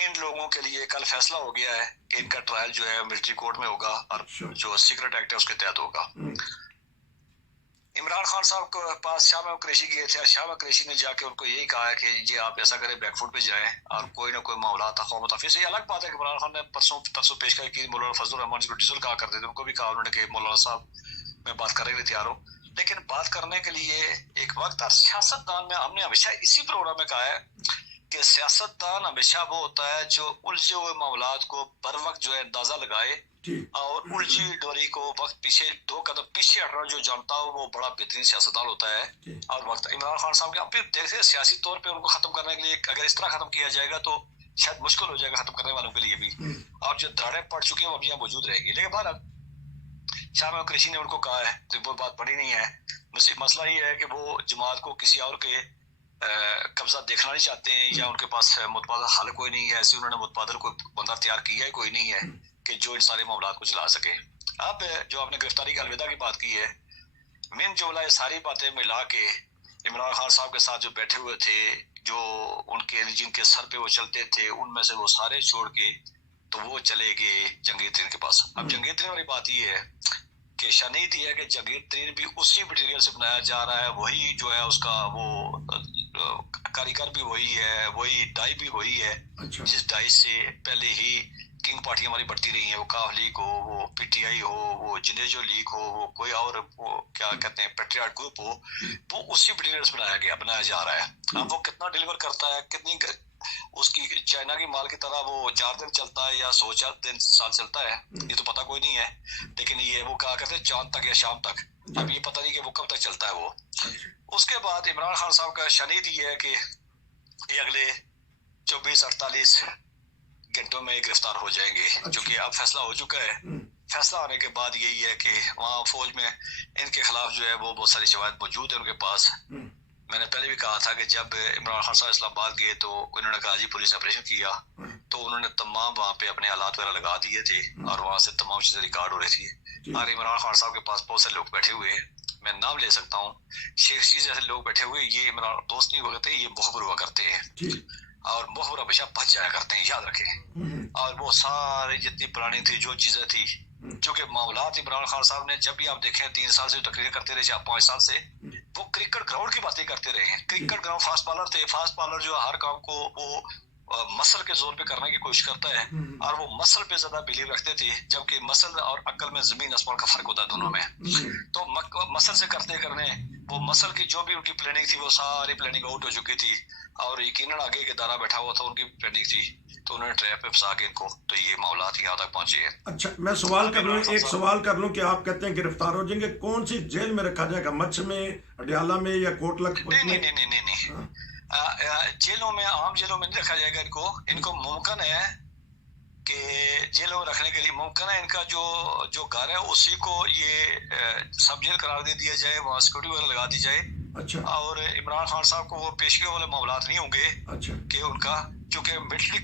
ان لوگوں کے لیے کل فیصلہ ہو گیا ہے کہ ان کا ٹرائل جو ہے ملٹری کورٹ میں ہوگا اور جو سیکرٹ ایکٹ ہے اس کے تحت ہوگا. عمران خان صاحب کے پاس شاہ محمود قریشی گئے تھے اور شاہ محمود قریشی نے جا کے ان کو یہی کہا ہے کہ جی آپ ایسا کریں بیک فوٹ پہ جائیں اور کوئی نہ کوئی معاملات خواہ متفق سے. یہ الگ بات ہے کہ عمران خان نے پرسوں پیش کی مولانا فضل الرحمان جس کو ڈیزل کہا کرتے تھے ان کو بھی کہا انہوں نے کہ مولانا صاحب میں بات کرنے کے لیے تیار ہوں, لیکن بات کرنے کے لیے ایک وقت اور سیاست دان میں ہم نے ہمیشہ اسی پروگرام میں کہا ہے کہ سیاست دان ہمیشہ وہ ہوتا ہے جو الجھے ہوئے معاملات کو بر وقت جو ہے اندازہ لگائے اور الجھی ڈوری کو وقت پیچھے 2 قدم پیچھے ہٹنا جو جانتا ہو وہ بڑا بہترین سیاستدان ہوتا ہے. اور وقت عمران خان صاحب کے آپ پھر دیکھتے ہیں سیاسی طور پہ ان کو ختم کرنے کے لیے اگر اس طرح ختم کیا جائے گا تو شاید مشکل ہو جائے گا ختم کرنے والوں کے لیے بھی, اور جو دراڑیں پڑ چکی ہیں وہ اب یہاں موجود رہے گی. لیکن بہرحال شاہ محمود قریشی نے ان کو کہا ہے تو وہ بات بڑی نہیں ہے. مسئلہ یہ ہے کہ وہ جماعت کو کسی اور کے قبضہ دیکھنا نہیں چاہتے ہیں یا ان کے پاس متبادل حل کوئی نہیں ہے, ایسے انہوں نے متبادل کوئی بندہ تیار کیا ہے کوئی نہیں ہے کہ جو ان سارے معاملات کو چلا سکے. اب جو آپ نے گرفتاری کے الوداع کی بات کی ہے, من جملہ یہ ساری باتیں ملا کے عمران خان صاحب کے ساتھ جو بیٹھے ہوئے تھے, جو ان کے جن کے سر پہ وہ چلتے تھے, ان میں سے وہ سارے چھوڑ کے تو وہ چلے گئے جنگیر ترین کے پاس. اب جنگیر ترین والی بات یہ ہے کہ شنید یہ ہے کہ جنگیر ترین بھی اسی مٹیریل سے بنایا جا رہا ہے, وہی جو ہے اس کا وہ کاریگر بھی وہی ہے, وہی ڈائی بھی وہی ہے جس ڈائی سے پہلے ہی کنگ پارٹی ہماری بڑھتی رہی ہیں, وہ کاف لیگ ہو, وہ پی ٹی آئی ہو, وہ جنیجو لیگ ہو, وہ کوئی اور وہ کیا کہتے ہیں پیٹریاٹ گروپ ہو, وہ اسی مٹیریل سے بنایا جا رہا ہے. اب وہ کتنا ڈیلیور کرتا ہے, کتنی اس کی چائنا کی مال کی طرح وہ 4 دن چلتا ہے یا 100 دن سال چلتا ہے یہ تو پتہ کوئی نہیں ہے, لیکن یہ وہ کہا کرتے ہیں چاند تک یا شام تک, اب یہ پتہ نہیں کہ وہ کب تک چلتا ہے وہ. اس کے بعد عمران خان صاحب کا شنید یہ ہے کہ یہ اگلے 24-48 گھنٹوں میں گرفتار ہو جائیں گے, چونکہ اب فیصلہ ہو چکا ہے. فیصلہ ہونے کے بعد یہی ہے کہ وہاں فوج میں ان کے خلاف جو ہے وہ بہت ساری شواہد موجود ہیں ان کے پاس. میں نے پہلے بھی کہا تھا کہ جب عمران خان صاحب اسلام آباد گئے تو انہوں نے کہا جی پولیس نے آپریشن کیا, تو انہوں نے تمام وہاں پہ اپنے آلات وغیرہ لگا دیے تھے اور وہاں سے تمام چیزیں ریکارڈ ہو رہی تھی. اور عمران خان صاحب کے پاس بہت سے لوگ بیٹھے ہوئے ہیں, میں نام لے سکتا ہوں, شیخ شیز جیسے لوگ بیٹھے ہوئے, یہ عمران دوست نہیں ہوا کرتے, یہ مخبر ہوا کرتے ہیں اور مخبر ہمیشہ بچ جایا کرتے ہیں, یاد رکھیں. اور وہ ساری جتنی پرانی تھی جو چیزیں تھی, چونکہ معاملات عمران خان صاحب نے جب بھی آپ دیکھیں 3 سال سے جو تقریر کرتے رہے, 5 سال سے وہ کرکٹ گراؤنڈ کی باتیں کرتے رہے ہیں. کرکٹ گراؤنڈ فاسٹ بالر تھے, فاسٹ بالر جو ہر کام کو وہ مسل کے زور پہ کرنے کی کوشش کرتا ہے اور وہ مسل پہ زیادہ بلیو رکھتے تھے, جبکہ مسل اور عقل میں زمین آسمان کا فرق ہوتا ہے دونوں میں. تو مسل سے کرتے کرنے وہ مسل کی جو بھی ان کی پلاننگ تھی وہ ساری پلاننگ آؤٹ ہو چکی تھی اور یقیناً آگے کے دارا بیٹھا ہوا تھا ان کی پلاننگ تھی, تو انہوں نے ٹریپ پہ پھنسا کے ان کو, تو یہ معاملات یہاں تک پہنچے ہیں. اچھا میں سوال کر لوں, ایک سوال کر لوں کہ آپ کہتے ہیں گرفتار ہو جائیں گے, کون سی جیل میں رکھا جائے گا, مچھ میں, اڈیالہ میں یا کوٹ لکھپت میں؟ نہیں جیلوں میں, عام جیلوں میں نہیں رکھا جائے گا. ان کو ممکن ہے کہ جیلوں میں رکھنے کے لیے ممکن ہے ان کا جو گھر ہے اسی کو یہ سب جیل قرار دے دیا جائے, وہاں سیکورٹی وغیرہ لگا دی جائے. اچھا. اور عمران خان صاحب کو وہ پیشگی والے معاملات نہیں ہوں گے. اچھا. کہ ان کا چونکہ ملٹری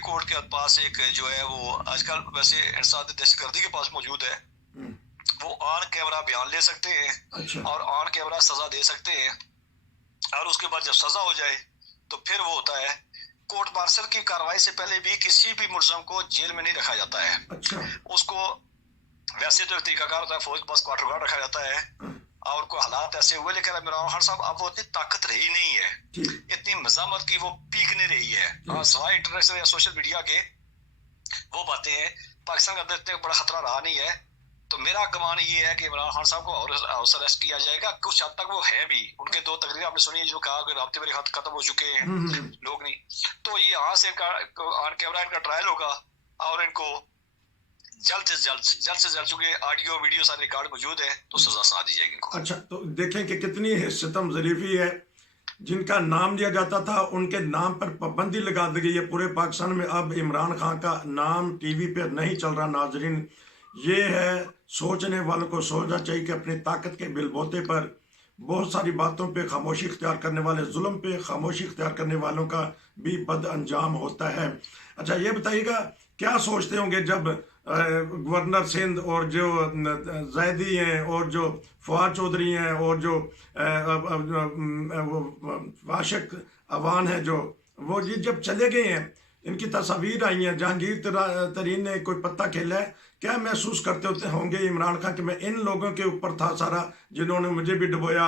کورٹ کے پاس ایک جو ہے وہ آج کل ویسے انسداد دہشت گردی کے پاس موجود ہے, وہ آن کیمرہ بیان لے سکتے ہیں اور آن کیمرہ سزا دے سکتے ہیں, اور اس کے بعد جب سزا ہو جائے تو پھر وہ ہوتا ہے کورٹ مارشل کی کارروائی سے پہلے بھی کسی بھی ملزم کو جیل میں نہیں رکھا جاتا ہے. اس کو ویسے تو طریقہ کار ہوتا ہے, فوج کے پاس کوارٹر گارڈ رکھا جاتا ہے اور کوئی حالات ایسے ہوئے, لیکن عمران خان صاحب اب وہ اتنی طاقت رہی نہیں ہے, اتنی مزاحمت کی وہ پیک نہیں رہی ہے, سوائے انٹرنیشنل یا سوشل میڈیا کے وہ باتیں ہیں, پاکستان کے اندر اتنا بڑا خطرہ رہا نہیں ہے. تو میرا گمان یہ ہے کہ عمران خان صاحب کو ہاؤس اریسٹ کیا جائے گا, کچھ حد تک وہ ہے بھی. ان کے 2 تقریریں آپ نے سنی جو کہا کہ رابطے میرے خط ختم ہو چکے ہیں, لوگ نہیں, تو یہ یہاں سے آن کیمرہ ان کا ٹرائل ہوگا اور ان کو جلد سے جلد چونکہ آڈیو ویڈیو سارے ریکارڈ موجود ہے تو سزا سنا دی جائے گی ان کو. اچھا تو دیکھیں کہ کتنی ستم ظریفی ہے, جن کا نام لیا جاتا تھا ان کے نام پر پابندی لگا دی گئی ہے پورے پاکستان میں. اب عمران خان کا نام ٹی وی پہ نہیں چل رہا. ناظرین یہ ہے, سوچنے والوں کو سوچنا چاہیے کہ اپنی طاقت کے بل بوتے پر بہت ساری باتوں پہ خاموشی اختیار کرنے والے, ظلم پہ خاموشی اختیار کرنے والوں کا بھی بد انجام ہوتا ہے. اچھا یہ بتائیے گا کیا سوچتے ہوں گے جب گورنر سندھ اور جو زیدی ہیں اور جو فواد چودھری ہیں اور جو واشق عوان ہیں جو وہ یہ جب چلے گئے ہیں ان کی تصاویر آئی ہیں، جہانگیر ترین نے کوئی پتہ کھیلا ہے، کیا محسوس کرتے ہوتے ہوں گے عمران خان کہ میں ان لوگوں کے اوپر تھا سارا جنہوں نے مجھے بھی ڈبویا،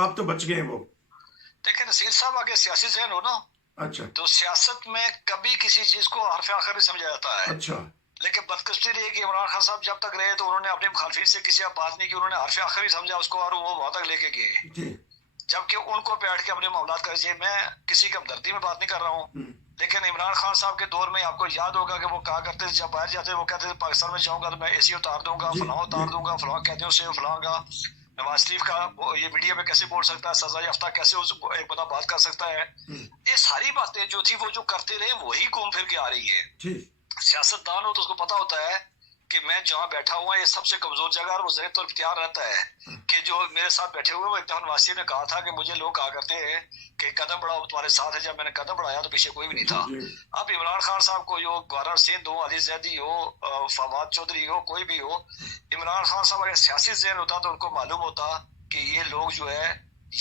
آپ تو بچ گئے ہیں وہ؟ دیکھیں نصیر صاحب، اگر سیاسی ذہن ہو نا اچھا تو سیاست میں کبھی کسی چیز کو حرف آخر نہیں سمجھا جاتا ہے. اچھا لیکن بدقسمتی رہی کہ عمران خان صاحب جب تک رہے تو انہوں نے اپنے مخالفین سے کسی بات نہیں کی، انہوں نے حرف آخر ہی سمجھا اس کو اور وہ وہاں تک لے کے گئے. جی جبکہ ان کو بیٹھ کے اپنے معاملات کرنے چاہیے. میں کسی کی ہمدردی میں بات نہیں کر رہا ہوں، لیکن عمران خان صاحب کے دور میں آپ کو یاد ہوگا کہ وہ کہا کرتے تھے جب باہر جاتے وہ کہتے تھے پاکستان میں جاؤں گا تو میں اے سی اتار دوں گا، فلاں اتار دوں گا، فلاں کہتے ہیں اسے فلاں کا. نواز شریف کا یہ میڈیا میں کیسے بول سکتا ہے، سزا یافتہ کیسے ایک بندہ بات کر سکتا ہے. یہ ساری باتیں جو تھی وہ جو کرتے رہے وہی گھوم پھر کے آ رہی ہے. سیاست دان ہو تو اس کو پتا ہوتا ہے کہ میں جہاں بیٹھا ہوا یہ سب سے کمزور جگہ، اور وہ ذہن طور پر تیار رہتا ہے کہ جو میرے ساتھ بیٹھے ہوئے وہ ایک دفعہ نواز شریف نے کہا تھا کہ مجھے لوگ کہا کرتے ہیں کہ قدم بڑھاؤ تمہارے ساتھ ہے، جب میں نے قدم بڑھایا تو پیچھے کوئی بھی نہیں تھا. اب عمران خان صاحب کو جو گورنر سندھ ہو، علی زیدی ہو، فواد چودھری ہو، کوئی بھی ہو، عمران خان صاحب اگر سیاسی ذہن ہوتا تو ان کو معلوم ہوتا کہ یہ لوگ جو ہے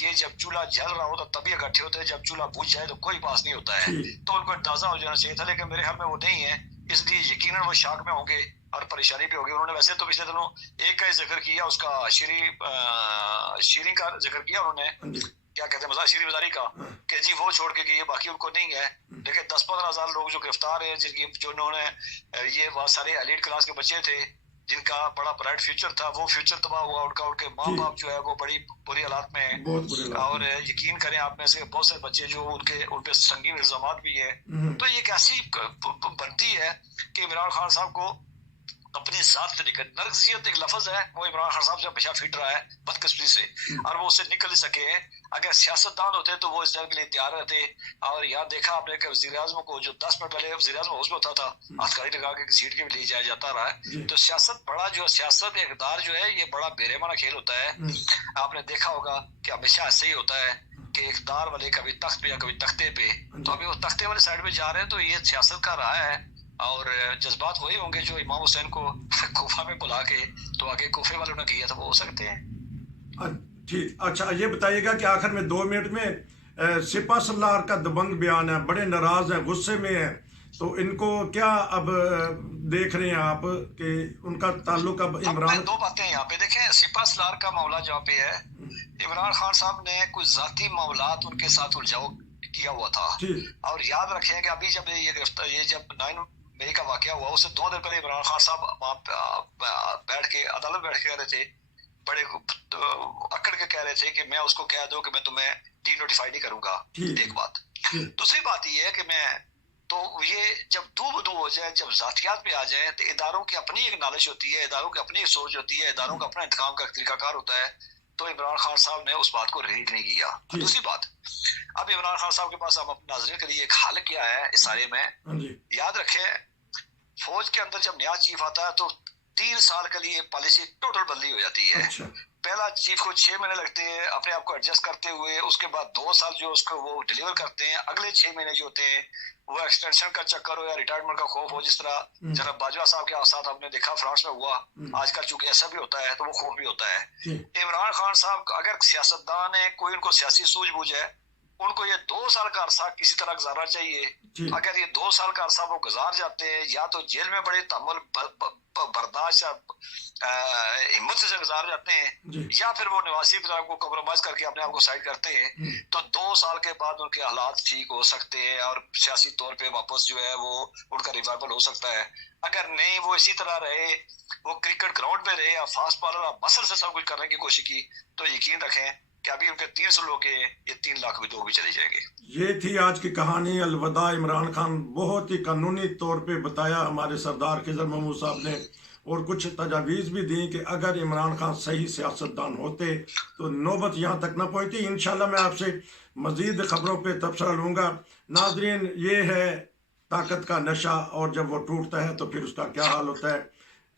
یہ جب چولہا جل رہا ہو تو تبھی اکٹھے ہوتے ہیں، جب چولہا بجھ جائے تو کوئی پاس نہیں ہوتا ہے. تو ان کو اندازہ ہو جانا چاہیے تھا، لیکن میرے خیال میں وہ نہیں ہے، اس لیے یقیناً وہ شاک میں ہوں گے اور پریشانی بھی ہوگی. انہوں نے ویسے تو پچھلے دنوں ایک کا ذکر کیا، اس کا شیریں کا ذکر کیا انہوں نے، کیا کہتے ہیں شیریں مزاری کا، کہ جی وہ چھوڑ کے گئی، باقی ان کو نہیں ہے. لیکن 10-15 ہزار لوگ جو گرفتار ہیں، جن کی جو انہوں نے یہ بہت سارے ایلیٹ کلاس کے بچے تھے جن کا بڑا برائٹ فیوچر تھا، وہ فیوچر تباہ ہوا ان کا. ان کے ماں باپ جو ہے وہ بڑی بری حالات میں ہیں، اور یقین کریں آپ میں سے بہت سے بچے جو ان پہ سنگین الزامات بھی ہیں. تو یہ ایک ایسی بنتی ہے کہ عمران خان صاحب کو اپنی ذات سے نکل، نرگزیت ایک لفظ ہے، وہ عمران خان صاحب سے ہمیشہ فٹ رہا ہے بدقسمتی سے، اور وہ اس سے نکل نہیں سکے ہیں. اگر سیاست دان ہوتے تو وہ اس جنگ کے لیے تیار رہتے. اور یہاں دیکھا آپ نے کہ وزیر اعظم کو جو 10 منٹ پہلے وزیر اعظم ہاؤس میں ہوتا تھا، ہتھکڑی لگا کے سیٹ کے بھی لے جایا جاتا رہا ہے. تو سیاست بڑا جو ہے، سیاست اقدار جو ہے یہ بڑا بےرحمانہ کھیل ہوتا ہے. آپ نے دیکھا ہوگا کہ ہمیشہ ایسے ہی ہوتا ہے کہ اقتدار والے کبھی تخت پہ یا کبھی تختے پہ، تو ابھی وہ تختے والے سائڈ پہ جا رہے ہیں. تو یہ سیاست کا رہا ہے، اور جذبات وہی ہوں گے جو امام حسین کو کوفہ میں بلا کے تو آگے کوفے والوں نے کیا تھا وہ ہو سکتے ہیں. ٹھیک. اچھا یہ بتائیے گا کہ آخر میں 2 منٹ میں سپہ سالار کا دبنگ بیان ہے، بڑے ناراض ہیں، غصے میں ہیں، تو ان کو کیا اب دیکھ رہے ہیں آپ کہ ان کا تعلق اب عمران؟ 2 باتیں یہاں پہ دیکھیں. سپہ سالار کا معاملہ جہاں پہ ہے، عمران خان صاحب نے کچھ ذاتی معاملات ان کے ساتھ الجھاؤ کیا ہوا تھا. اور یاد رکھیں کہ ابھی جب یہ جب 9 مئی کا واقعہ ہوا، اس سے 2 دن پہلے عمران خان صاحب وہاں بیٹھ کے عدالت بیٹھ کے کہہ رہے تھے، بڑے اکڑ کے کہہ رہے تھے کہ میں اس کو کہہ دوں کہ میں تمہیں ڈی نوٹیفائی نہیں کروں گا. ایک بات. دوسری بات یہ ہے کہ میں تو یہ جب دو بدو ہو جائے، جب ذاتیات پہ آ جائیں، تو اداروں کی اپنی ایک نالج ہوتی ہے، اداروں کی اپنی ایک سوچ ہوتی ہے، اداروں کا اپنا انتخاب کا طریقہ کار ہوتا ہے. تو عمران خان صاحب نے اس بات کو ریڈ نہیں کیا. دوسری بات، اب عمران خان صاحب کے پاس ہم اپنے ناظرین کے لیے ایک حل کیا ہے اس سارے میں. یاد رکھیں فوج کے اندر جب نیا چیف آتا ہے تو 3 سال کے لیے پالیسی ٹوٹل بدلی ہو جاتی ہے. پہلا چیف کو 6 مہینے لگتے ہیں اپنے آپ کو ایڈجسٹ کرتے ہوئے، اس کے بعد 2 سال جو اس کو وہ ڈیلیور کرتے ہیں، اگلے 6 مہینے جو ہوتے ہیں وہ ایکسٹینشن کا چکر ہو یا ریٹائرمنٹ کا خوف ہو. جس طرح جناب باجوہ صاحب کے ساتھ ہم نے دیکھا فرانس میں ہوا، آج کل چونکہ ایسا بھی ہوتا ہے تو وہ خوف بھی ہوتا ہے. عمران خان صاحب اگر سیاستدان ہے، کوئی ان کو سیاسی سوجھ بوجھ ہے، ان کو یہ 2 سال کا عرصہ کسی طرح گزارنا چاہیے. اگر یہ 2 سال کا عرصہ وہ گزار جاتے ہیں، یا تو جیل میں بڑے تحمل برداشت یا ہمت سے گزار جاتے ہیں، یا پھر وہ نواز شریف کو کمپرومائز کر کے اپنے آپ کو سائڈ کرتے ہیں، تو 2 سال کے بعد ان کے حالات ٹھیک ہو سکتے ہیں اور سیاسی طور پہ واپس جو ہے وہ ان کا ریوائول ہو سکتا ہے. اگر نہیں وہ اسی طرح رہے، وہ کرکٹ گراؤنڈ پہ رہے یا فاسٹ بالر مسل سے سب کچھ کرنے کی کوشش کی، تو یقین رکھیں کہ ابھی ان کے 300 لوگ ہیں، یہ 3 لاکھ بھی 2 بھی چلے جائیں گے. یہ تھی آج کی کہانی الوداع عمران خان. بہت ہی قانونی طور پہ بتایا ہمارے سردار خضر محمود صاحب نے، اور کچھ تجاویز بھی دیں کہ اگر عمران خان صحیح سیاستدان ہوتے تو نوبت یہاں تک نہ پہنچتی. انشاءاللہ میں آپ سے مزید خبروں پہ تبصرہ لوں گا. ناظرین، یہ ہے طاقت کا نشہ، اور جب وہ ٹوٹتا ہے تو پھر اس کا کیا حال ہوتا ہے.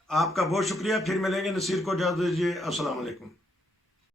آپ کا بہت شکریہ. پھر ملیں گے. نصیر کو اجازت دیجیے. السلام علیکم.